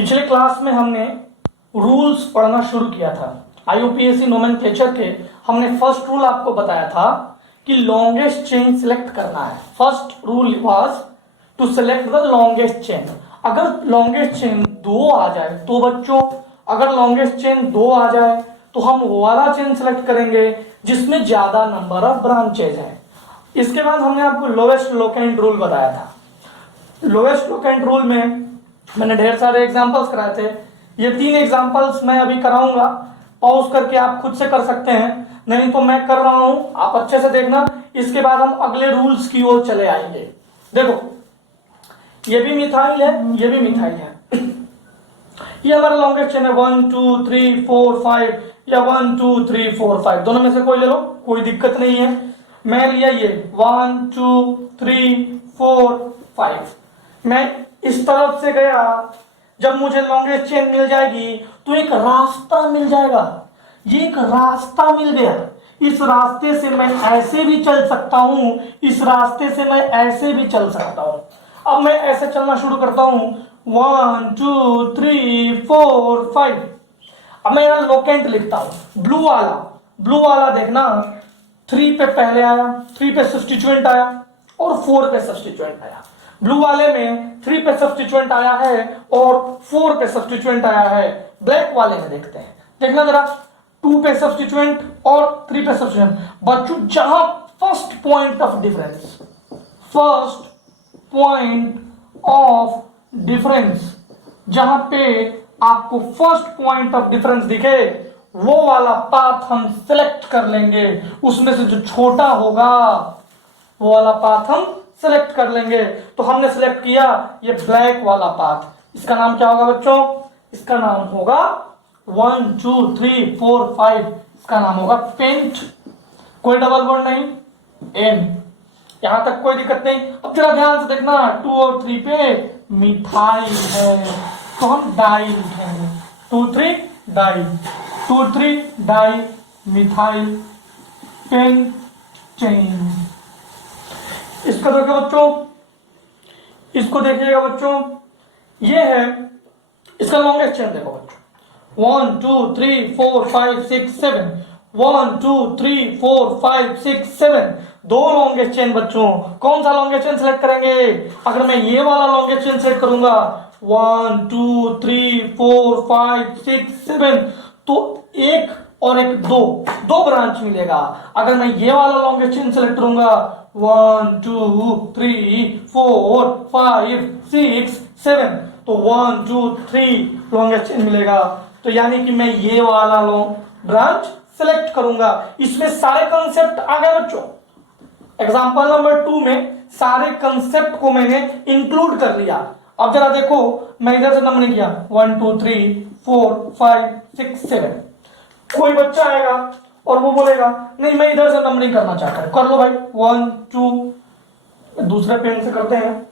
पिछले क्लास में हमने रूल्स पढ़ना शुरू किया था। आईयूपीएसी नोमेनक्लेचर के हमने फर्स्ट रूल आपको बताया था कि लॉन्गेस्ट चेन सिलेक्ट करना है। First rule was to select the longest chain. अगर लॉन्गेस्ट चेन 2 आ जाए तो बच्चों, अगर लॉन्गेस्ट चेन 2 आ जाए तो हम वो वाला चेन सिलेक्ट करेंगे जिसमें ज्यादा नंबर ऑफ ब्रांचेज हैं। इसके बाद हमने आपको लोएस्ट लोकेंट रूल बताया था। लोएस्ट लोकेंट रूल में मैंने ढेर सारे एग्जांपल्स कराए थे। ये 3 एग्जांपल्स मैं अभी कराऊंगा, पॉज करके आप खुद से कर सकते हैं, नहीं तो मैं कर रहा हूं, आप अच्छे से देखना। इसके बाद हम अगले रूल्स की ओर चले आएंगे। देखो, ये भी मिथाइल है, ये भी मिथाइल है। ये हमारा लॉन्गेस्ट चेन है 1 2 3 4 5 या 1 2 3 4 5, दोनों में से कोई ले लो, कोई दिक्कत नहीं है। मैं लिया ये 1 2 3 4 5। मैं इस तरफ से गया, जब मुझे लॉन्गेस्ट चेन मिल जाएगी तो एक रास्ता मिल जाएगा। ये एक रास्ता मिल गया, इस रास्ते से मैं ऐसे भी चल सकता हूं, इस रास्ते से मैं ऐसे भी चल सकता हूं। अब मैं ऐसे चलना शुरू करता हूं 1 2 3 4 5। अब मैं यहां लोकेंट लिखता हूं, ब्लू वाला देखना 3 पे पहले आया, 3 पे सब्स्टिट्यूएंट आया और 4 पे सब्स्टिट्यूएंट आया। ब्लू वाले में 3 पे सब्स्टिट्यूएंट आया है और 4 पे सब्स्टिट्यूएंट आया है। ब्लैक वाले में देखते हैं, देखना जरा 2 पे सब्स्टिट्यूएंट और 3 पे सब्स्टिट्यूएंट। बच्चों, जहां फर्स्ट पॉइंट ऑफ डिफरेंस जहां पे आपको फर्स्ट पॉइंट ऑफ डिफरेंस दिखे, वो वाला पाथ हम सिलेक्ट कर लेंगे। उसमें से जो छोटा होगा वो वाला पाथ हम सिलेक्ट कर लेंगे। तो हमने सिलेक्ट किया ये ब्लैक वाला पाथ। इसका नाम क्या होगा बच्चों? इसका नाम होगा 1 2 3 4 5, इसका नाम होगा पेंट। कोई डबल बॉन्ड नहीं, एन, यहां तक कोई दिक्कत नहीं। अब जरा ध्यान से देखना, 2 और 3 पे मिथाइल है तो हम डाई लिखेंगे। 2 3 di, 2 3 di methyl pent chain. इसको देखिए बच्चों, इसको देखिएगा बच्चों, ये है इसका लॉन्गेस्ट चेन। देखो बच्चों 1 2 3 4 5 6 7, 1 2 3 4 5 6 7, 2 लॉन्गेस्ट चेन। बच्चों, कौन सा लॉन्गेस्ट चेन सेलेक्ट करेंगे? अगर मैं ये वाला लॉन्गेस्ट चेन सेलेक्ट करूंगा 1 2 3 4 5 6 7, तो एक और एक दो ब्रांच मिलेगा। अगर मैं ये वाला लॉन्गेस्ट चेन सेलेक्ट करूंगा 1 2 3 4 5 6 7, तो 1 2 3 लॉन्गेस्ट चेन मिलेगा। तो यानी कि मैं ये वाला ब्रांच सेलेक्ट करूंगा। इसमें सारे कंसेप्ट आ गए बच्चों। एग्जांपल नंबर 2 में सारे कंसेप्ट को मैंने इंक्लूड कर लिया। अब जरा देखो, मैं इधर से नंबरिंग किया 1 2 3 4 5 6 7। कोई बच्चा आएगा और वो बोलेगा नहीं मैं इधर से नंबरिंग करना चाहता हूं, कर लो भाई 1 2, दूसरे पेन से करते हैं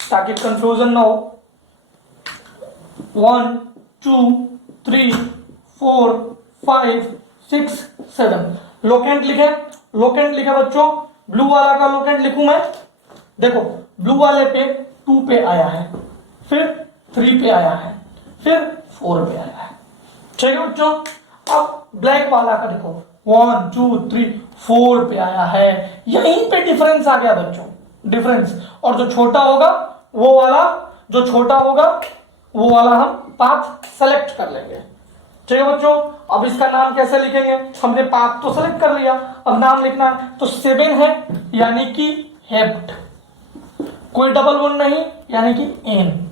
ताकि कंफ्यूजन ना हो। 1 2 3 4 5 6 7 लोकेंट लिखे बच्चों। ब्लू वाला का लोकेंट लिखूं मैं। देखो, ब्लू वाले पे 2 पे आया है, फिर 3 पे आया है, फिर 4 पे आया है। ठीक है बच्चों। अब ब्लैक वाला का देखो 1 2 3 4 पे आया है। यहीं पे डिफरेंस आ गया बच्चों, डिफरेंस। और जो छोटा होगा वो वाला हम पाथ सेलेक्ट कर लेंगे। ठीक है बच्चों। अब इसका नाम कैसे लिखेंगे? हमने पाथ तो सेलेक्ट कर लिया, अब नाम लिखना है। तो 7 है यानी कि हेप्ट, कोई डबल बॉन्ड नहीं यानी कि एन,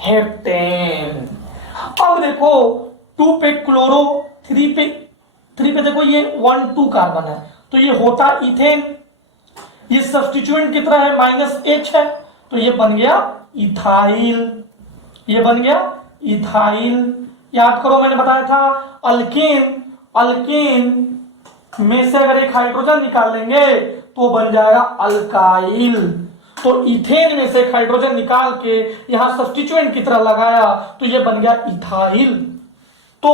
हेप्टेन। अब देखो 2 पे क्लोरो, 3 पे देखो ये 1 2 कार्बन है तो ये होता इथेन। ये सब्स्टिट्यूएंट कितना है? -H है तो ये बन गया इथाइल। याद करो, मैंने बताया था अल्केन में से अगर एक हाइड्रोजन निकाल लेंगे तो बन जाएगा अल्काइल। तो इथेन में से एक हाइड्रोजन निकाल के यहां सब्स्टिट्यूएंट की तरह लगाया तो ये बन गया इथाइल। तो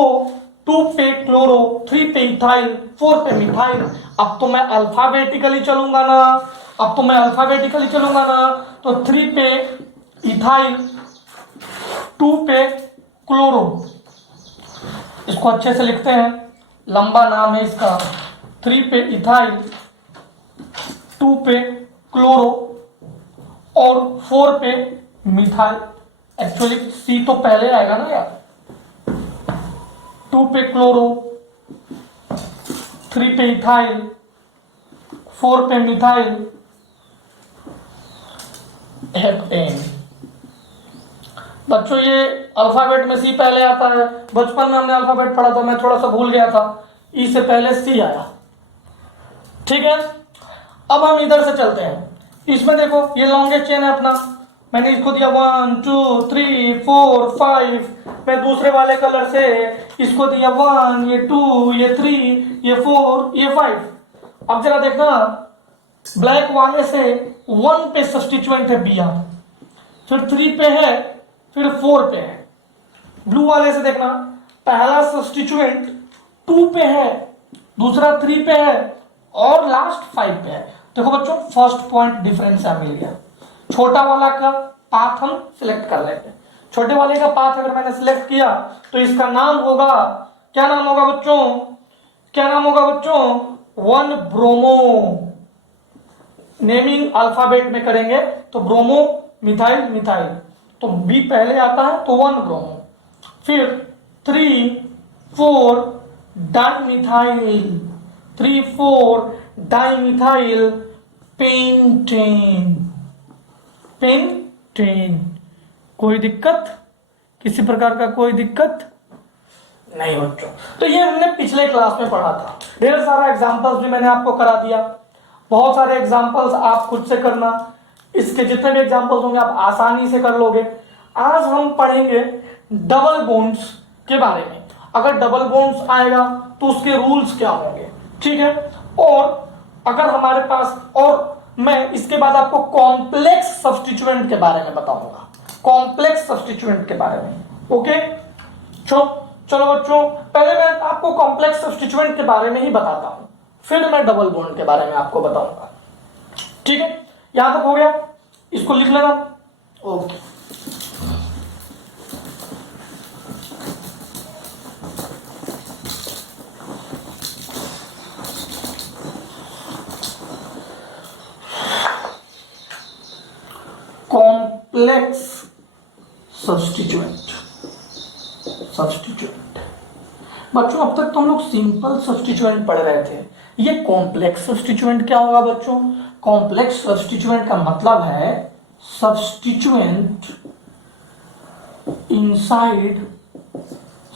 2 पे क्लोरो, 3 पे इथाइल, 4 पे मिथाइल। अब तो मैं अल्फाबेटिकली चलूंगा ना, तो 3 पे इथाइल, 2 पे क्लोरो, इसको अच्छे से लिखते हैं, लंबा नाम है इसका। 3 पे इथाइल, 2 पे क्लोरो और 4 पे मिथाइल। एक्चुअली सी तो पहले आएगा ना यार। 2 पे क्लोरो, 3 पे इथाइल, 4 पे मिथाइल, हेप्टेन। बच्चों ये अल्फाबेट में सी पहले आता है, बचपन में हमने अल्फाबेट पढ़ा था, मैं थोड़ा सा भूल गया था, ई से पहले सी आया। ठीक है, अब हम इधर से चलते हैं। इसमें देखो ये लॉन्गेस्ट चेन है अपना, मैंने इसको दिया 1 2 3 4 5। मैं दूसरे वाले कलर से इसको दिया 1, ये 2, ये 3, ये 4, ये 5। अब जरा देखना, ब्लैक वाले से 1 पे सब्स्टिट्यूएंट है Br, फिर 3 पे है, फिर 4 पे है। ब्लू वाले से देखना, पहला सब्स्टिट्यूएंट 2 पे है, दूसरा 3 पे है और लास्ट 5 पे है। देखो बच्चों फर्स्ट पॉइंट डिफरेंस मिल गया। छोटा वाला का पाथ हम सिलेक्ट कर लेते हैं। छोटे वाले का पाथ अगर मैंने सिलेक्ट किया तो इसका नाम होगा, क्या नाम होगा बच्चों, क्या नाम होगा बच्चों, 1 ब्रोमो। नेमिंग अल्फाबेट में करेंगे तो ब्रोमो, मिथाइल, मिथाइल, तो बी पहले आता है तो 1 ब्रोमो, फिर 3 4 डाइमिथाइल, 3 4 डाइमिथाइल पेंटेन, पेंटेन। कोई दिक्कत, किसी प्रकार का कोई दिक्कत नहीं बच्चों। तो ये हमने पिछले क्लास में पढ़ा था, ढेर सारा एग्जांपल्स भी मैंने आपको करा दिया। बहुत सारे एग्जांपल्स आप खुद से करना, इसके जितने भी एग्जांपल्स होंगे आप आसानी से कर लोगे। आज हम पढ़ेंगे डबल बॉन्ड्स के बारे में। अगर डबल बॉन्ड्स आएगा तो उसके रूल्स क्या होंगे, ठीक है। और अगर हमारे पास, और मैं इसके बाद आपको कॉम्प्लेक्स सब्स्टिट्यूएंट के बारे में बताऊंगा, कॉम्प्लेक्स सब्स्टिट्यूएंट के बारे में। ओके चलो बच्चों, पहले मैं आपको कॉम्प्लेक्स सब्स्टिट्यूएंट के बारे में ही बताता हूं, फिर मैं डबल बॉन्ड के बारे में आपको बताऊंगा। ठीक है, यहां तक हो गया, इसको लिख लेना। ओके, कॉम्प्लेक्स सब्स्टिट्यूएंट, सब्स्टिट्यूएंट बच्चों अब तक तो हम लोग सिंपल सब्स्टिट्यूएंट पढ़ रहे थे। ये कॉम्प्लेक्स सब्स्टिट्यूएंट क्या होगा बच्चों, कॉम्प्लेक्स सब्स्टिट्यूएंट का मतलब है सब्स्टिट्यूएंट इनसाइड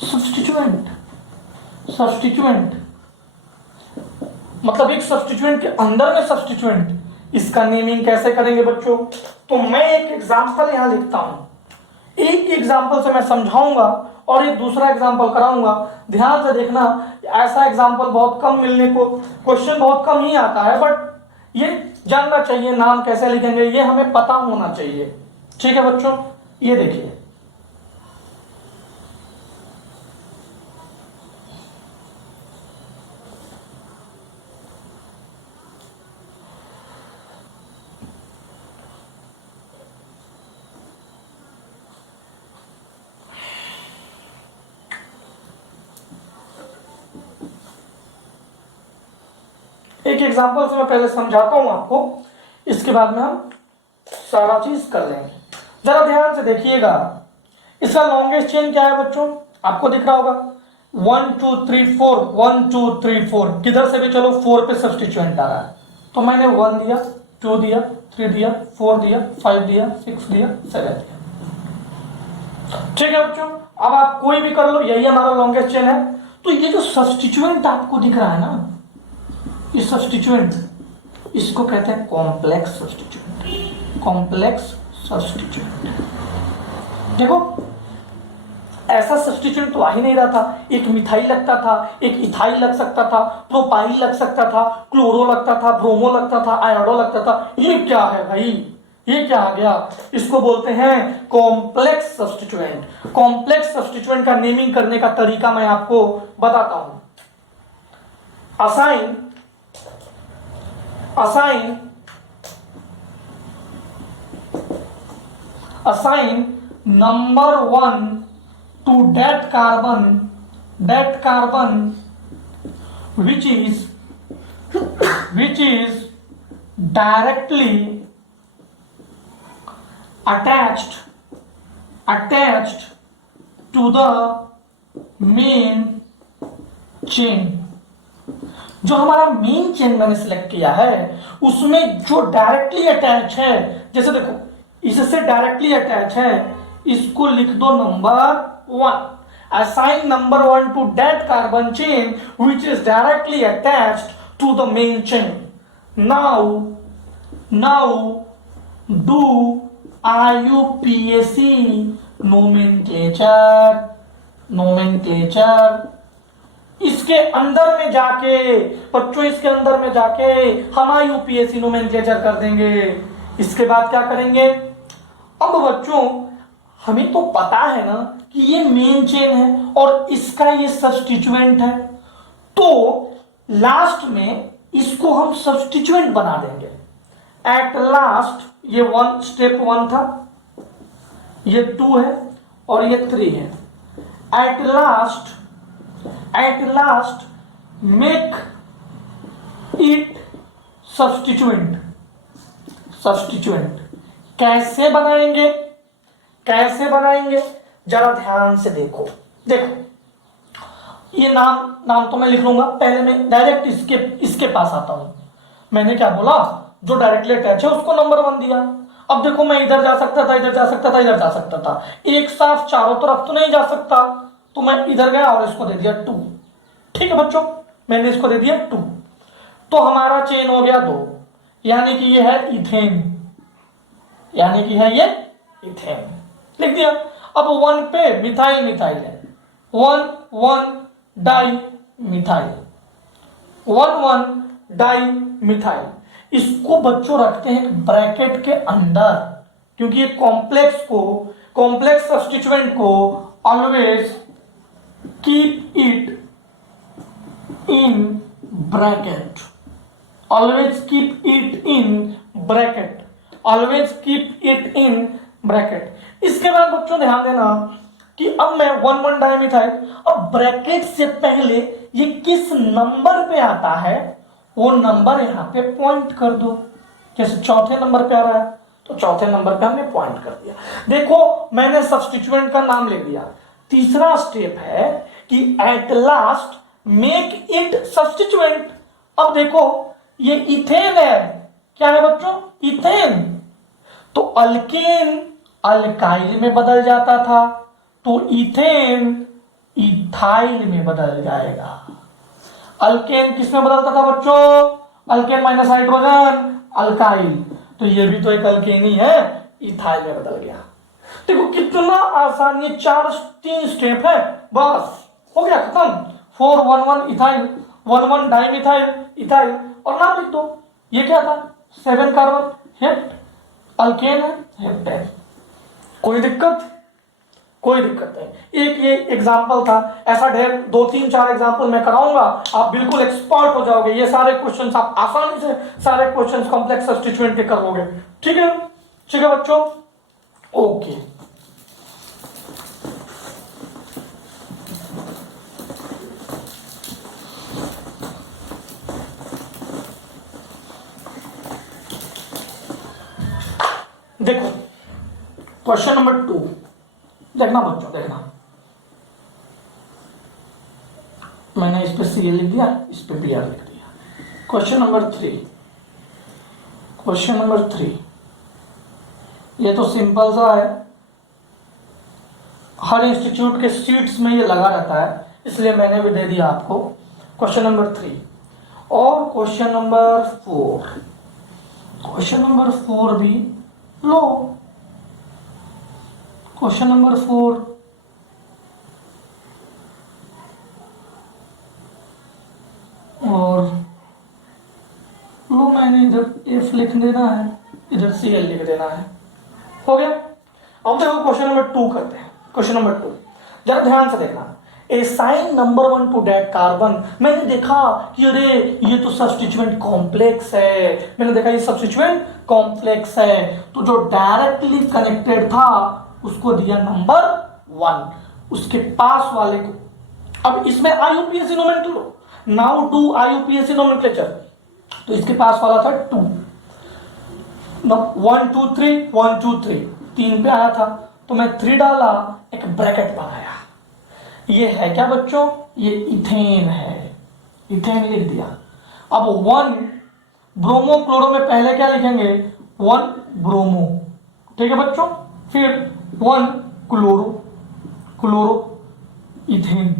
सब्स्टिट्यूएंट। सब्स्टिट्यूएंट मतलब एक सब्स्टिट्यूएंट के अंदर में सब्स्टिट्यूएंट। इसका नेमिंग कैसे करेंगे बच्चों, तो मैं एक एग्जांपल यहां लिखता हूं, एक एग्जांपल से मैं समझाऊंगा और एक दूसरा एग्जांपल कराऊंगा। ध्यान से देखना, ऐसा एग्जांपल बहुत कम मिलने को, क्वेश्चन बहुत कम ही आता है, बट ये जानना चाहिए नाम कैसे लिखेंगे, ये हमें पता होना चाहिए। ठीक है बच्चों, ये देखिए, एक एग्जांपल से मैं पहले समझाता हूं आपको, इसके बाद में हम सारा चीज कर लेंगे। जरा ध्यान से देखिएगा, इसका लॉन्गेस्ट चेन क्या है बच्चों, आपको दिख रहा होगा 1 2 3 4, 1 2 3 4, किधर से भी चलो 4 पे सब्स्टिट्यूएंट आ रहा है, तो मैंने 1 दिया, 2 दिया, 3 दिया, 4 दिया, 5 दिया, 6 दिया, 7 दिया। ठीक है बच्चों, अब आप कोई भी कर लो, यही हमारा लॉन्गेस्ट चेन है। तो ये जो सब्स्टिट्यूएंट आपको दिख रहा है ना, इस सब्स्टिट्यूएंट, इसको कहते हैं कॉम्प्लेक्स सब्स्टिट्यूएंट, कॉम्प्लेक्स सब्स्टिट्यूएंट। देखो ऐसा सब्स्टिट्यूएंट तो आ ही नहीं रहा था, एक मिथाइल लगता था, एक इथाइल लग सकता था, प्रोपाइल लग सकता था, क्लोरो लगता था, ब्रोमो लगता था, आयोडो लगता था। ये क्या है भाई, ये क्या आ गया, इसको बोलते हैं कॉम्प्लेक्स सब्स्टिट्यूएंट। कॉम्प्लेक्स सब्स्टिट्यूएंट का नेमिंग करने का तरीका मैं आपको बताता हूं। Assign, assign number 1 to that carbon which is directly attached to the main chain। जो हमारा मेन चेन मैंने सिलेक्ट किया है उसमें जो डायरेक्टली अटैच है, जैसे देखो इससे डायरेक्टली अटैच है, इसको लिख दो number 1। assign number 1 to that carbon chain which is directly attached to the main chain। now do IUPAC nomenclature। इसके अंदर में जाके बच्चों, इसके अंदर में जाके हम IUPAC नोमेनक्लेचर कर देंगे। इसके बाद क्या करेंगे? अब बच्चों हमें तो पता है ना कि ये मेन चेन है और इसका ये सब्स्टिट्यूएंट है, तो लास्ट में इसको हम सब्स्टिट्यूएंट बना देंगे। एट लास्ट ये स्टेप 1 था, ये 2 है और ये 3 है। At last make it substituent. कैसे बनाएंगे जरा ध्यान से देखो। ये नाम तो मैं लिख लूंगा, पहले मैं डायरेक्ट इसके पास आता हूं। मैंने क्या बोला? जो डायरेक्टली अटैच है उसको नंबर 1 दिया। अब देखो मैं इधर जा सकता था, इधर जा सकता था, एक साथ चारों तरफ तो नहीं जा सकता, तो मैं इधर गया और इसको दे दिया 2। ठीक है बच्चों, मैंने इसको दे दिया 2, तो हमारा चेन हो गया 2, यानी कि ये है इथेन, लिख दिया। अब 1 पे मिथाइल है, 1 डाई मिथाइल। इसको बच्चों रखते हैं ब्रैकेट के अंदर, क्योंकि ये कॉम्प्लेक्स सब्स्टिट्यूएंट को always keep it in bracket. इसके बाद बच्चों ध्यान देना कि अब मैं 1 डाइमिथाइल, अब ब्रैकेट से पहले ये किस नंबर पे आता है वो नंबर यहां पे पॉइंट कर दो। जैसे चौथे नंबर पे आ रहा है तो चौथे नंबर पे हमने पॉइंट कर दिया। देखो मैंने सब्स्टिट्यूएंट का नाम लिख दिया। तीसरा स्टेप है कि at last make it substituent. अब देखो ये इथेन है, क्या है बच्चों? इथेन। तो अल्केन अल्काइल में बदल जाता था, तो इथेन इथाइल में बदल जाएगा। अल्केन किस में बदलता था बच्चों? अल्केन माइनस हाइड्रोजन अल्काइल, तो ये भी तो एक अल्केन ही है, इथाइल में बदल गया। देखो कितना आसान, ये 3 स्टेप है, बस हो गया खत्म। 4-1-1 इथाइल, 1-1 डाइमिथाइल इथाइल, और नाम लिख दो। ये क्या था? 7 कार्बन हेप्ट, अल्केन है, हेप्टेन। कोई दिक्कत नहीं। एक ये एग्जाम्पल था, ऐसा ढेर 2-3-4 एग्जाम्पल मैं कराऊंगा, आप बिल्कुल एक्सपर्ट हो जाओगे। ये सारे क्वेश्चंस आप आसानी से सारे क्वेश्चंस कॉम्प्लेक्स सब्स्टिट्यूएंट के कर लोगे। ठीक है बच्चों, ओके। देखो क्वेश्चन नंबर 2 देखना बच्चों, देखना। मैंने इस पे सी लिख दिया, इस पे बी लिख दिया। क्वेश्चन नंबर 3, ये तो सिंपल सा है, हर इंस्टीट्यूट के सीट्स में ये लगा रहता है, इसलिए मैंने भी दे दिया आपको। क्वेश्चन नंबर 3 और क्वेश्चन नंबर 4 भी लो। क्वेश्चन नंबर 4 और लो, मैंने इधर एफ लिख देना है, इधर सी एल लिख देना है, हो गया। अब देखो क्वेश्चन नंबर 2 करते हैं। क्वेश्चन नंबर 2 जरा ध्यान से देखना। Assign number 1 to that carbon. मैंने देखा कि अरे ये तो सब्स्टिट्यूएंट कॉम्प्लेक्स है, तो जो डायरेक्टली कनेक्टेड था उसको दिया नंबर 1। उसके पास वाले को, अब इसमें IUPAC nomenclature, now do IUPAC nomenclature, तो इसके पास वाला था 2, 1 2 3 1 2 3, 3 पे आया था तो मैं 3 डाला, एक ब्रैकेट बनाया। ये है क्या बच्चों, ये इथेन है, इथेन लिख दिया। अब 1 ब्रोमो क्लोरो में पहले क्या लिखेंगे, 1 ब्रोमो, ठीक है बच्चों, फिर 1 क्लोरो, क्लोरो इथेन।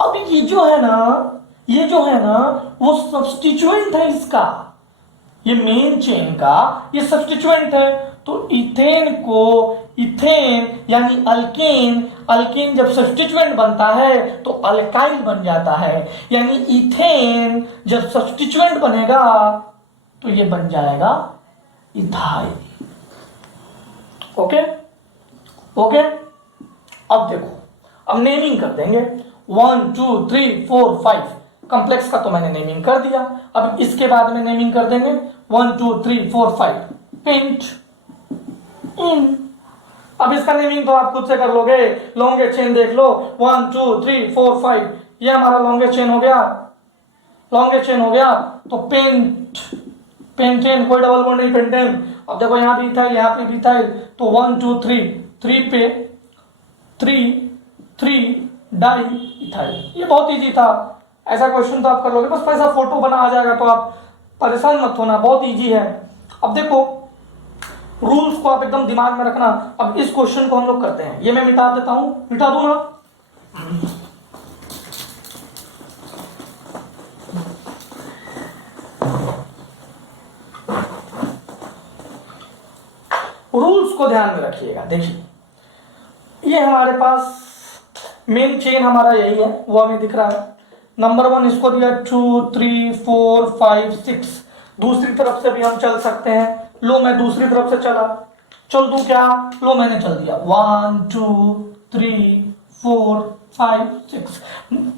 अब ये जो है ना वो सब्स्टिट्यूएंट है इसका, ये मेन चेन का ये सब्स्टिट्यूएंट है। तो इथेन को इथेन यानी अल्केन, अल्केन जब सब्स्टिट्यूएंट बनता है तो अल्काइल बन जाता है, यानी इथेन जब सब्स्टिट्यूएंट बनेगा तो ये बन जाएगा इथाइल। ओके ओके, अब देखो, अब नेमिंग कर देंगे 1 2 3 4 5, कॉम्प्लेक्स का तो मैंने नेमिंग कर दिया। अब इसके बाद में नेमिंग कर देंगे 1 2 3 4 5 पेंट इन। अब इसका नेमिंग तो आप खुद से कर लोगे, लॉन्गेस्ट चेन देख लो 1 2 3 4 5, ये हमारा लॉन्गेस्ट चेन हो गया, लॉन्गेस्ट चेन हो गया। तो पेंट, पेंटेन, कोई डबल बॉन्ड नहीं, पेंटेन। अब देखो यहाँ भी इथाइल, यहाँ पे भी इथाइल, तो 1 2 3, 3 पे 3 डाई इथाइल। ये बहुत इजी था, ऐसा क्वेश्चन तो आप कर लोगे, बस ऐसा फोटो बना आ जाएगा, तो आप परेशान मत होना, बहुत इजी है। अब देखो रूल्स को आप एकदम दिमाग में रखना। अब इस क्वेश्चन को हम लोग करते हैं, ये मैं मिटा देता हूं, मिटा दूं ना, रूल्स को ध्यान में रखिएगा। देखिए ये हमारे पास मेन चेन हमारा यही है, वो हमें दिख रहा है। नंबर 1 इसको दिया 2 3 4 5 6, दूसरी तरफ से भी हम चल सकते हैं। लो मैं दूसरी तरफ से चला, चल दूं क्या, लो मैंने चल दिया 1 2 3 4 5 6।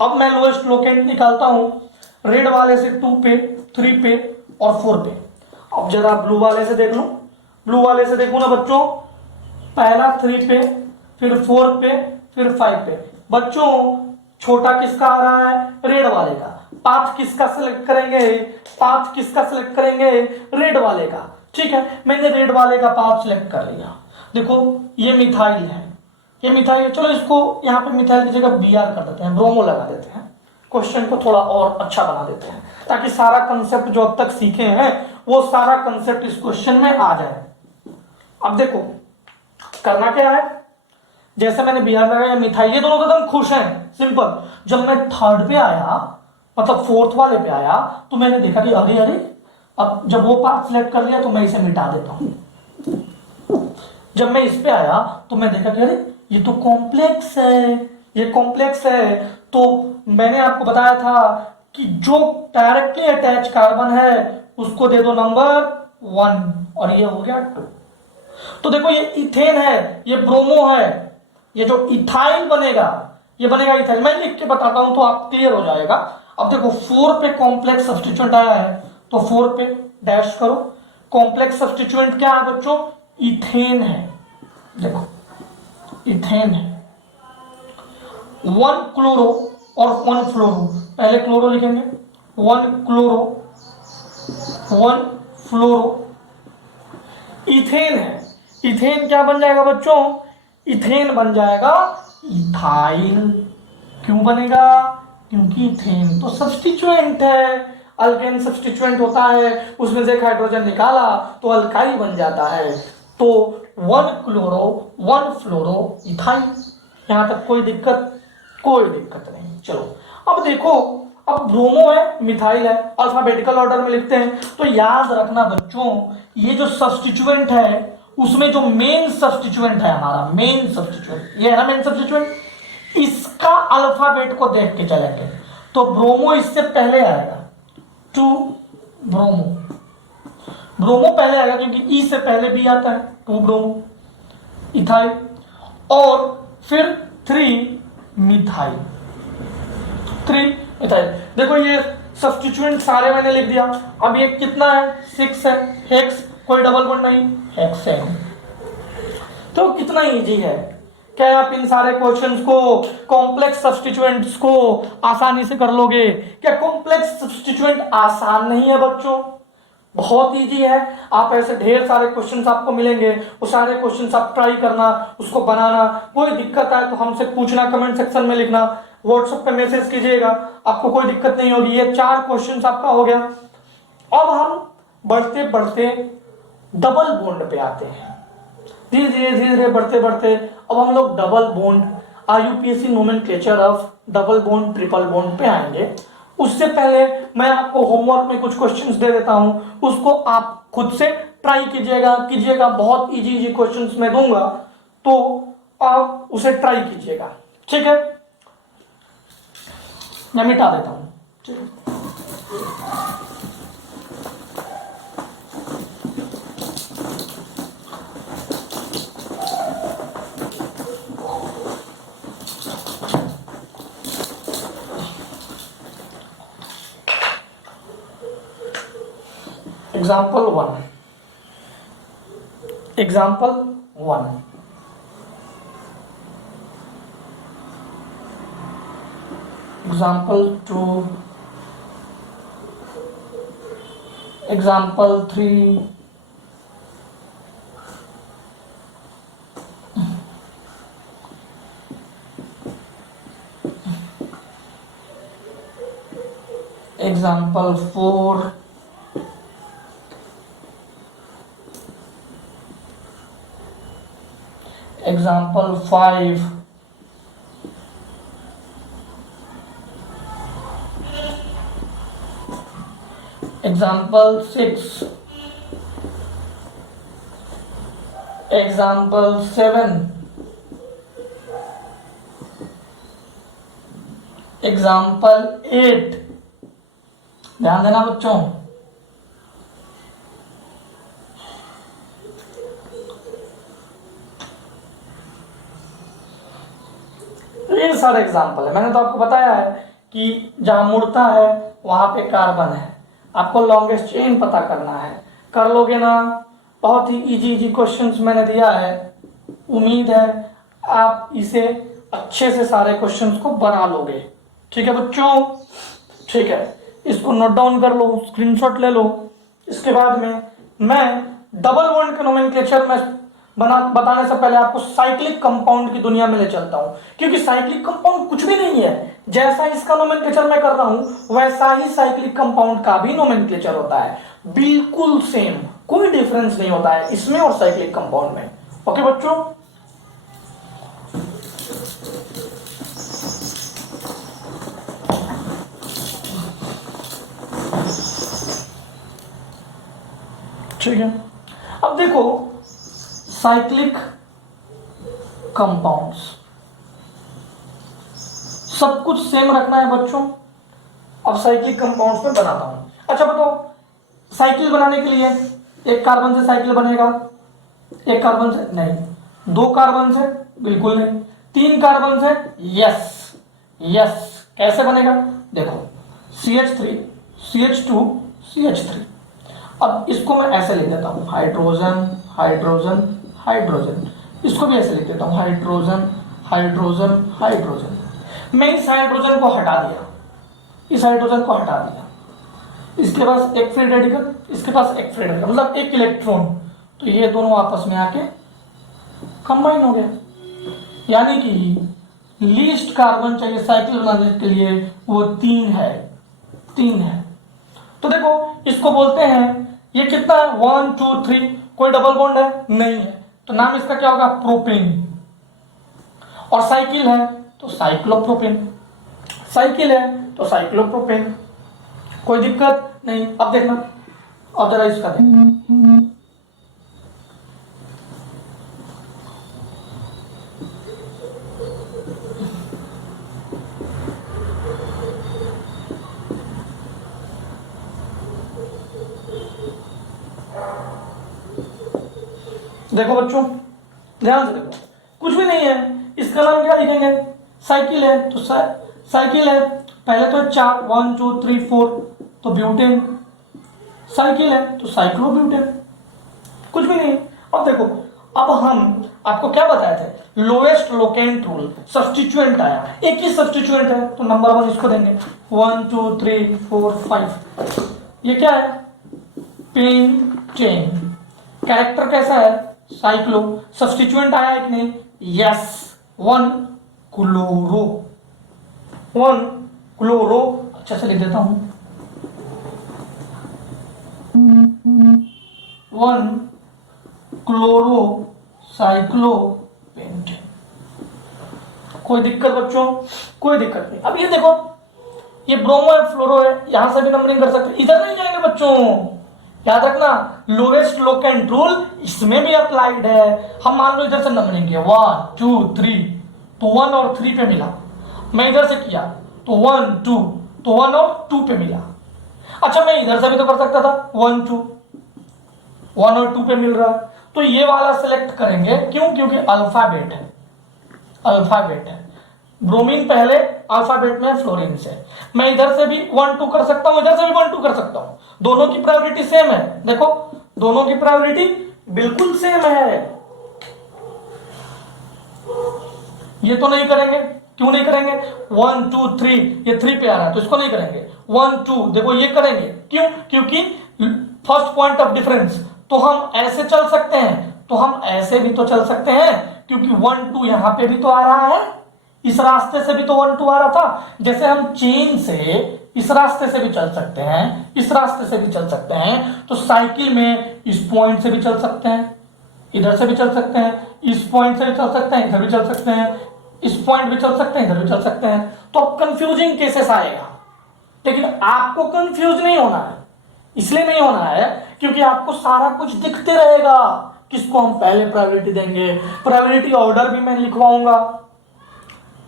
अब मैं लोएस्ट लोकेंट निकालता हूं, रेड वाले से 2 पे 3 पे और 4 पे। अब जरा ब्लू वाले से देख लो, ब्लू वाले से देखो ना बच्चों, पहला 3 पे, फिर 4 पे, फिर 5 पे। बच्चों छोटा किसका आ रहा है, रेड वाले का। पाथ किसका सिलेक्ट करेंगे, पाथ किसका सिलेक्ट करेंगे, रेड वाले का। ठीक है, मैंने रेड वाले का पाथ सिलेक्ट कर लिया। देखो ये मिथाइल है, ये मिथाइल है। चलो इसको यहाँ पे मिथाइल की जगह Br कर देते हैं, ब्रोमो लगा देते हैं, क्वेश्चन को थोड़ा और अच्छा बना देते हैं, ताकि सारा कंसेप्ट जो अब तक सीखे हैं वो सारा कंसेप्ट इस क्वेश्चन में आ जाए। अब देखो करना क्या है, जैसे मैंने Br लगाया, मिथाइल, ये दोनों एकदम खुश हैं, सिंपल। जब मैं थर्ड पे आया, मतलब फोर्थ वाले पे आया, तो मैंने देखा कि अरे अरे, अब जब वो पार्ट सिलेक्ट कर लिया तो मैं इसे मिटा देता हूं। जब मैं इस पे आया तो मैं देखा कि अरे ये तो कॉम्प्लेक्स है, ये कॉम्प्लेक्स है। तो मैंने आपको बताया था कि जो डायरेक्टली अटैच कार्बन है उसको दे दो नंबर 1, और ये हो गया 2। तो देखो ये इथेन है, ये ब्रोमो है, ये जो इथाइल बनेगा ये बनेगा इथाइल। मैं लिख के बताता हूं तो आप क्लियर हो जाएगा। अब देखो 4 पे कॉम्प्लेक्स सब्स्टिट्यूएंट आया है, तो 4 पे डैश करो। कॉम्प्लेक्स सब्स्टिट्यूएंट क्या है बच्चों, इथेन है। देखो इथेन है, 1 क्लोरो और 1 फ्लोरो, पहले क्लोरो लिखेंगे, 1 क्लोरो 1 फ्लोरो, इथेन है। इथेन क्या बन जाएगा बच्चों, इथेन बन जाएगा इथाइल। क्यों बनेगा, क्योंकि इथेन तो सब्स्टिट्यूएंट है, अल्केन सब्स्टिट्यूएंट होता है, उसमें से एक हाइड्रोजन निकाला तो अल्काइल बन जाता है। तो 1 क्लोरो 1 फ्लोरो इथाइल। यहां तक कोई दिक्कत, कोई दिक्कत नहीं। चलो अब देखो, अब ब्रोमो है, मिथाइल है, अल्फाबेटिकल ऑर्डर में लिखते हैं। तो याद रखना बच्चों, ये जो सब्स्टिट्यूएंट है उसमें जो मेन सब्स्टिट्यूएंट है हमारा, मेन सब्स्टिट्यूएंट ये है ना, मेन सब्स्टिट्यूएंट, इसका अल्फाबेट को देख के चलेंगे। तो ब्रोमो इससे पहले आएगा, 2 ब्रोमो, ब्रोमो पहले आएगा क्योंकि ई से पहले भी आता है, 2 ब्रोमो इथाइल, और फिर 3 मिथाइल, 3 मिथाइल। देखो ये सब्स्टिट्यूएंट सारे मैंने लिख दिया। अब ये कितना है, 6 है, हेक्स, कोई डबल बॉन्ड नहीं, हेक्सेन। तो कितना इजी है, क्या आप इन सारे क्वेश्चंस को, कॉम्प्लेक्स सब्स्टिट्यूएंट्स को आसानी से कर लोगे? क्या कॉम्प्लेक्स सब्स्टिट्यूएंट आसान नहीं है बच्चों? बहुत इजी है। आप ऐसे ढेर सारे क्वेश्चंस आपको मिलेंगे, वो सारे क्वेश्चंस आप ट्राई करना, उसको बनाना। कोई दिक्कत आए तो हमसे पूछना, कमेंट सेक्शन में लिखना, व्हाट्सएप पे मैसेज कीजिएगा, आपको कोई दिक्कत नहीं होगी। ये 4 क्वेश्चंस आपका हो गया। अब हम बढ़ते बढ़ते डबल बॉन्ड पे आते हैं। धीरे धीरे धीरे धीरे बढ़ते बढ़ते अब हम लोग double bond, IUPAC nomenclature of double bond triple bond पे आएंगे। उससे पहले मैं आपको होमवर्क में कुछ क्वेश्चंस दे देता हूं, उसको आप खुद से ट्राई कीजिएगा। बहुत इजी इजी क्वेश्चंस मैं दूंगा, तो आप उसे ट्राई कीजिएगा, ठीक है? मैं मिटा देता हूं, ठीक है? Example 1. Example 1. Example 2. Example 3. Example 4. Example 5. Example 6. Example 7. Example 8. ध्यान देना बच्चों। ये सारे एग्जाम्पल है। मैंने तो आपको बताया है कि जहां मुड़ता है वहां पे कार्बन है, आपको लॉन्गेस्ट चेन पता करना है। कर लोगे ना? बहुत ही इजी इजी क्वेश्चंस मैंने दिया है, उम्मीद है आप इसे अच्छे से सारे क्वेश्चंस को बना लोगे। ठीक है बच्चों? ठीक है, इसको नोट डाउन कर लो, स्क्रीनशॉट ले लो। इसके बाद में मैं डबल बॉन्ड के नोमेनक्लेचर में बताने से पहले आपको साइक्लिक कंपाउंड की दुनिया में ले चलता हूं, क्योंकि साइक्लिक कंपाउंड कुछ भी नहीं है। जैसा इसका नोमेनक्लेचर मैं कर रहा हूं वैसा ही साइक्लिक कंपाउंड का भी नोमेनक्लेचर होता है, बिल्कुल सेम, कोई डिफरेंस नहीं होता है इसमें और साइक्लिक कंपाउंड में। ओके बच्चों? ठीक है, अब देखो साइक्लिक कंपाउंड्स, सब कुछ सेम रखना है बच्चों। अब साइक्लिक कंपाउंड्स में बनाता हूं। अच्छा बताओ, साइकिल बनाने के लिए एक कार्बन से साइकिल बनेगा, एक कार्बन से नहीं, 2 कार्बन से बिल्कुल नहीं, 3 कार्बन से यस यस। कैसे बनेगा? देखो CH3 CH2 CH3। अब इसको मैं ऐसे लिख देता हूं, हाइड्रोजन हाइड्रोजन हाइड्रोजन। इसको भी ऐसे लिख देता हूं, हाइड्रोजन हाइड्रोजन हाइड्रोजन। मैं इस हाइड्रोजन को हटा दिया, इस हाइड्रोजन को हटा दिया, इसके पास एक फ्री रेडिकल, इसके पास एक फ्री रेडिकल, मतलब एक इलेक्ट्रॉन, तो ये दोनों आपस में आके कंबाइन हो गया। यानी कि लीस्ट कार्बन चाहिए साइकिल बनाने के लिए वो 3 है, 3 है। तो देखो इसको बोलते हैं, ये कितना है? 1 2 3। कोई डबल बॉन्ड है? नहीं है, तो नाम इसका क्या होगा? प्रोपेन। और साइकिल है तो साइक्लोप्रोपेन, साइकिल है तो साइक्लोप्रोपेन। कोई दिक्कत नहीं। अब देखना, अब जरा इसका देखना, देखो बच्चों ध्यान से देखो, कुछ भी नहीं है। इसका नाम क्या लिखेंगे? साइकिल है तो साइकिल है, पहले तो 4 1 2 3 4 तो ब्यूटेन, साइकिल है तो साइक्लोब्यूटेन, कुछ भी नहीं। अब देखो, अब हम आपको क्या बताया थे, लोएस्ट लोकेंट रूल, सब्स्टिट्यूएंट आया, एक ही सब्स्टिट्यूएंट है तो नंबर 1 इसको देंगे, 1 2 3 4 5। ये क्या है, पेंटेन। कैरेक्टर कैसा है, साइक्लो। सब्स्टिट्यूएंट आया एक नहीं, यस, 1 क्लोरो, 1 क्लोरो, अच्छा से लिख देता हूं, 1 क्लोरो साइक्लोपेंटेन। कोई दिक्कत बच्चों, कोई दिक्कत नहीं। अब ये देखो, ये ब्रोमो है, फ्लोरो है, यहां से भी नंबरिंग कर सकते, इधर नहीं जाएंगे बच्चों, याद रखना, लोवेस्ट लोकेंट रूल इसमें भी अप्लाइड है। हम मान लो इधर से नंबरिंग किया 1 2 3, तो 1 और 3 पे मिला, मैं इधर से किया तो 1 2, तो 1 और 2 पे मिला। अच्छा मैं इधर से भी तो कर सकता था, 1 2, 1 और 2 पे मिल रहा है, तो ये वाला सिलेक्ट करेंगे, क्यों, क्योंकि अल्फाबेट है, अल्फाबेट है, ब्रोमीन पहले अल्फाबेट में, फ्लोरीन से। मैं इधर से भी 1 2 कर सकता हूं, इधर से भी 1 2 कर सकता हूं, दोनों की प्रायोरिटी सेम है, देखो दोनों की प्रायोरिटी बिल्कुल सेम है। ये तो नहीं करेंगे, क्यों नहीं करेंगे, 1 2 3, ये 3 पे आ रहा है तो इसको नहीं करेंगे, 1 2 देखो ये करेंगे, क्यों, क्योंकि फर्स्ट पॉइंट ऑफ डिफरेंस, तो हम ऐसे चल सकते हैं, तो हम ऐसे भी तो चल सकते हैं, क्योंकि 1 2 यहां पे भी तो आ रहा है, इस रास्ते से भी तो 1 2 आ रहा था। जैसे हम चेन से इस रास्ते से भी चल सकते हैं, इस रास्ते से भी चल सकते हैं, तो साइकिल में इस पॉइंट से भी चल सकते हैं, इधर से भी चल सकते हैं, इस पॉइंट से भी चल सकते हैं, इधर भी चल सकते हैं, इस पॉइंट भी चल सकते हैं, इधर भी चल सकते हैं। तो अब कंफ्यूजिंग केसेस आएगा, लेकिन आपको कंफ्यूज नहीं होना है, इसलिए नहीं होना है क्योंकि आपको सारा कुछ दिखते रहेगा, किसको हम पहले प्रायोरिटी देंगे, प्रायोरिटी ऑर्डर भी मैं लिखवाऊंगा।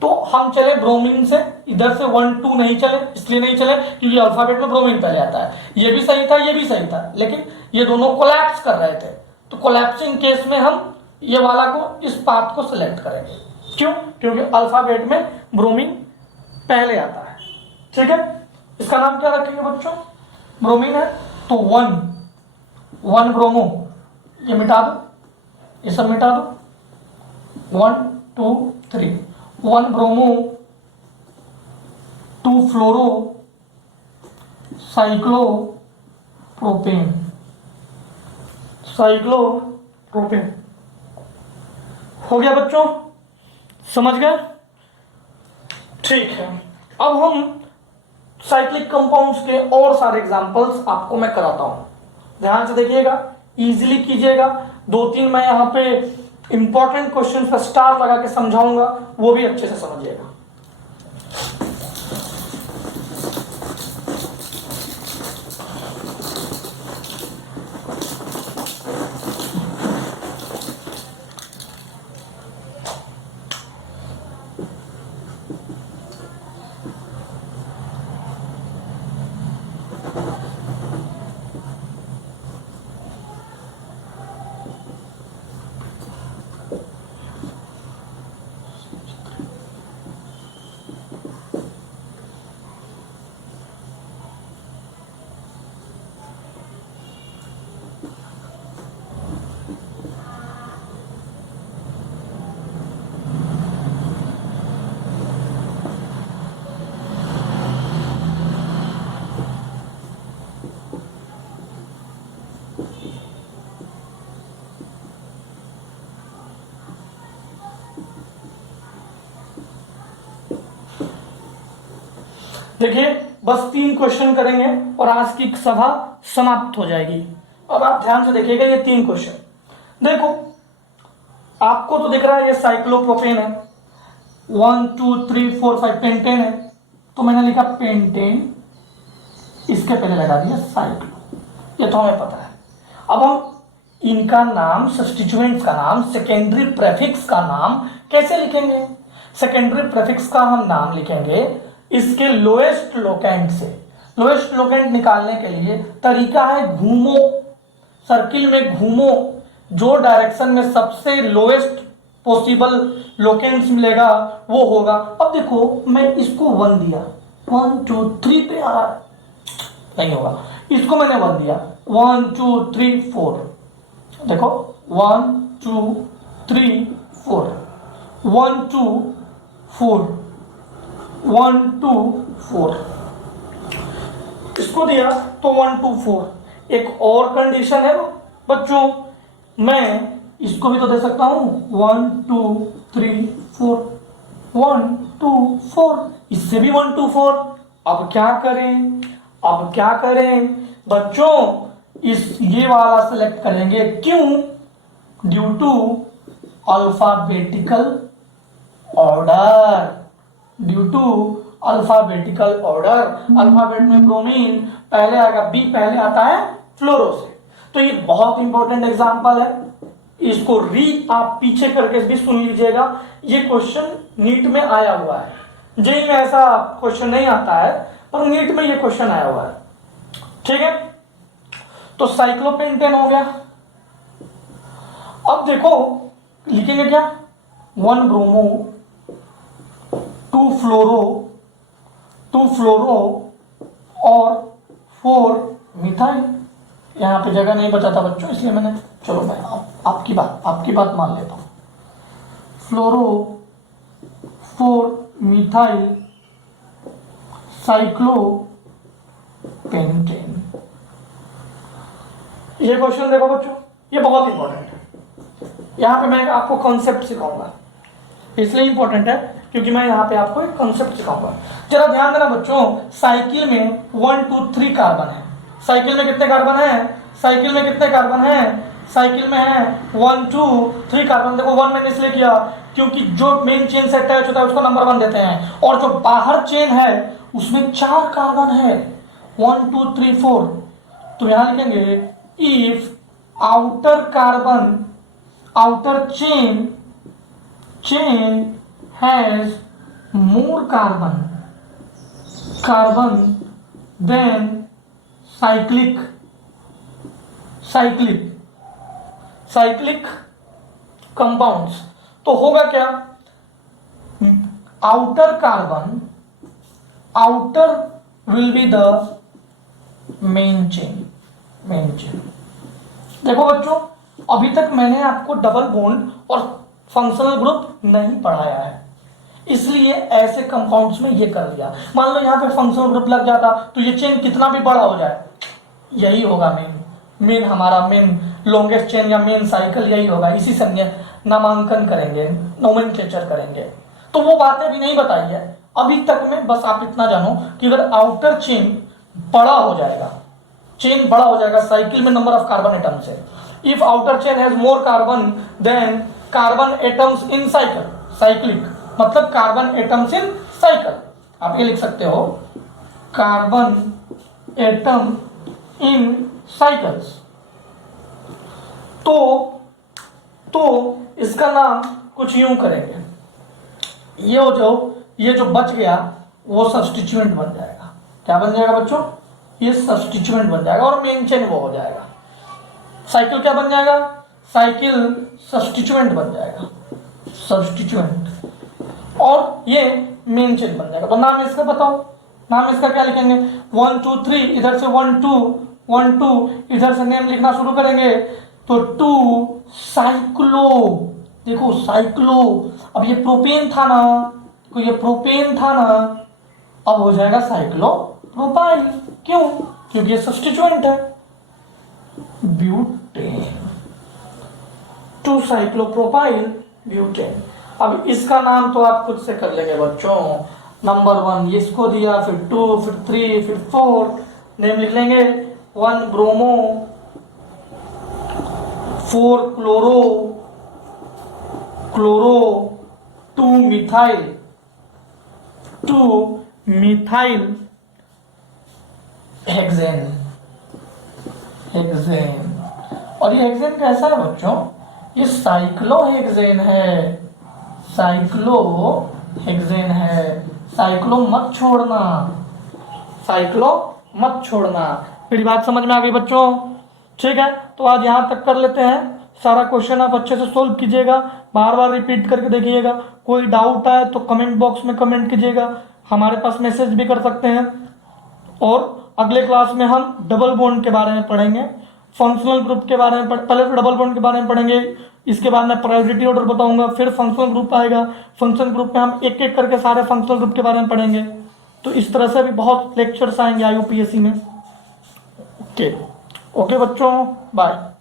तो हम चले ब्रोमीन से, इधर से 1 2 नहीं चले, इसलिए नहीं चले क्योंकि अल्फाबेट में ब्रोमीन पहले आता है, ये भी सही था, ये भी सही था, लेकिन ये दोनों कोलैप्स कर रहे थे, तो कोलैप्सिंग केस में हम ये वाला को, इस पाथ को सिलेक्ट करेंगे, क्यों, क्योंकि अल्फाबेट में ब्रोमीन पहले आता है। ठीक है, इसका नाम क्या रखेंगे बच्चों, ब्रोमीन है तो 1 ब्रोमो, ये मिटा दो, ये सब मिटा दो, 1 2 3, 1 ब्रोमो 2 फ्लोरो साइक्लो प्रोपेन, साइक्लो प्रोपेन। हो गया बच्चों, समझ गए, ठीक है। अब हम साइक्लिक कंपाउंड्स के और सारे एग्जांपल्स आपको मैं कराता हूं, ध्यान से देखिएगा, इजीली कीजिएगा। 2-3 मैं यहां पे इंपॉर्टेंट क्वेश्चन पर स्टार लगा के समझाऊंगा, वो भी अच्छे से समझिएगा। देखिए बस 3 क्वेश्चन करेंगे और आज की सभा समाप्त हो जाएगी। अब आप ध्यान से देखिएगा, ये 3 क्वेश्चन देखो, आपको तो दिख रहा है ये साइक्लोप्रोपेन है, 1 2 3 4 5 पेंटेन है, तो मैंने लिखा पेंटेन, इसके पहले लगा दिया साइक्लो, ये तो हमें पता है। अब हम इनका नाम, सब्स्टिट्यूएंट्स का नाम, सेकेंडरी प्रेफिक्स का नाम कैसे लिखेंगे। सेकेंडरी प्रेफिक्स का हम नाम लिखेंगे इसके लोएस्ट लोकेंट से। लोएस्ट लोकेंट निकालने के लिए तरीका है घूमो, सर्किल में घूमो, जो डायरेक्शन में सबसे लोएस्ट पॉसिबल लोकेंट्स मिलेगा वो होगा। अब देखो मैं इसको 1 दिया, 1 2 3 पे आ रहा है, नहीं होगा, इसको मैंने 1 दिया, 1 2 3 4, देखो 1 2 3 4, 1 2 4, 1 2 4, इसको दिया तो 1 2 4। एक और कंडीशन है बच्चों, मैं इसको भी तो दे सकता हूं 1 2 3 4, 1 2 4, इससे भी 1 2 4। अब क्या करें बच्चों, इस ये वाला सेलेक्ट करेंगे, क्यों? Due to alphabetical order, due to alphabetical order. Alphabet में ब्रोमीन पहले आएगा, बी पहले आता है फ्लोरो से। तो ये बहुत इंपॉर्टेंट एग्जांपल है, इसको आप पीछे करके भी सुन लीजिएगा। ये क्वेश्चन नीट में आया हुआ है, जेई में ऐसा क्वेश्चन नहीं आता है, पर नीट में ये क्वेश्चन आया हुआ है। ठीक है, तो साइक्लोपेंटेन हो गया। अब देखो लिखेंगे क्या, 1 ब्रोमो 2 फ्लोरो और 4 मिथाइल। यहां पे जगह नहीं बचा था बच्चों, इसलिए मैंने, चलो मैं आपकी बात मान लेता हूं। फ्लोरो 4 मिथाइल साइक्लोपेंटेन। ये क्वेश्चन देखो बच्चों, ये बहुत इंपॉर्टेंट है। यहां पे मैं आपको कॉन्सेप्ट सिखाऊंगा, इसलिए इंपॉर्टेंट है क्योंकि मैं यहां पे आपको एक कॉन्सेप्ट सिखाऊंगा। जरा ध्यान देना बच्चों, साइकिल में 1 2 3 कार्बन है। साइकिल में कितने कार्बन है? साइकिल में 1 2 3 कार्बन। देखो 1 मैंने इसलिए किया क्योंकि जो मेन चेन से अटैच होता है उसको नंबर 1 देते हैं, और जो बाहर चेन है उसमें 4 कार्बन है, 1 2 3 4। तो यहां लिखेंगे if outer chain has more carbon than cyclic compounds, तो होगा क्या, outer will be the main chain। देखो बच्चों, अभी तक मैंने आपको डबल बॉन्ड और फंक्शनल ग्रुप नहीं पढ़ाया है, इसलिए ऐसे कंपाउंड्स में ये कर लिया। मान लो यहाँ पे फंक्शनल ग्रुप लग जाता तो ये चेन कितना भी बड़ा हो जाए, यही होगा मेन हमारा मेन लॉन्गेस्ट चेन या मेन साइकिल यही होगा। इसी से नामांकन करेंगे, नोमेनक्लेचर करेंगे। तो वो बातें भी नहीं बताई है अभी तक में, बस आप इतना जानो कि अगर आउटर चेन बड़ा हो जाएगा, साइकिल में नंबर ऑफ कार्बन एटम्स है। If outer chain has more carbon than carbon atoms in cyclic, मतलब कार्बन एटम्स इन साइकिल। आप ये लिख सकते हो कार्बन एटम इन साइकिल्स। तो इसका नाम कुछ यूं करेंगे, ये जो बच गया वो सब्स्टिट्यूएंट बन जाएगा। क्या बन जाएगा बच्चों? ये सब्स्टिट्यूएंट बन जाएगा, और मेन चेन वो हो जाएगा। साइकिल क्या बन जाएगा? साइकिल सब्स्टिट्यूएंट बन जाएगा, और ये मेन चेन बन जाएगा। तो नाम इसका बताओ, नाम इसका क्या लिखेंगे? 1 2 3, इधर से 1 2, इधर से नेम लिखना शुरू करेंगे तो 2 साइक्लो। देखो साइक्लो, अब ये प्रोपेन था ना, अब हो जाएगा साइक्लो प्रोपाइल। क्यों? क्योंकि ये सब्स्टिट्यूएंट है। Butane, 2 cyclopropyl butane. अब इसका नाम तो आप खुद से कर लेंगे बच्चों। नंबर 1 इसको दिया, फिर 2, फिर 3, फिर 4, नेम लिख लेंगे। 1 ब्रोमो, 4 क्लोरो, 2 मिथाइल हेक्सेन। और ये हेक्सेन कैसा है बच्चों? ये साइक्लोहेक्सेन है। साइक्लो मत छोड़ना। मेरी बात समझ में आ गई बच्चों? ठीक है, तो आज यहां तक कर लेते हैं। सारा क्वेश्चन आप अच्छे से सोल्व कीजिएगा, बार बार रिपीट करके देखिएगा। कोई डाउट आए तो कमेंट बॉक्स में कमेंट कीजिएगा, हमारे पास मैसेज भी कर सकते हैं। और अगले क्लास में हम डबल बॉन्ड के बारे में पढ़ेंगे, फंक्शनल ग्रुप के बारे में पहले तो डबल बॉन्ड के बारे में पढ़ेंगे, इसके बाद मैं प्रायोरिटी ऑर्डर बताऊंगा, फिर फंक्शनल ग्रुप आएगा। फंक्शनल ग्रुप में हम एक एक करके सारे फंक्शनल ग्रुप के बारे में पढ़ेंगे। तो इस तरह से भी बहुत लेक्चर्स आएंगे IUPAC में। ओके ओके बच्चों, बाय।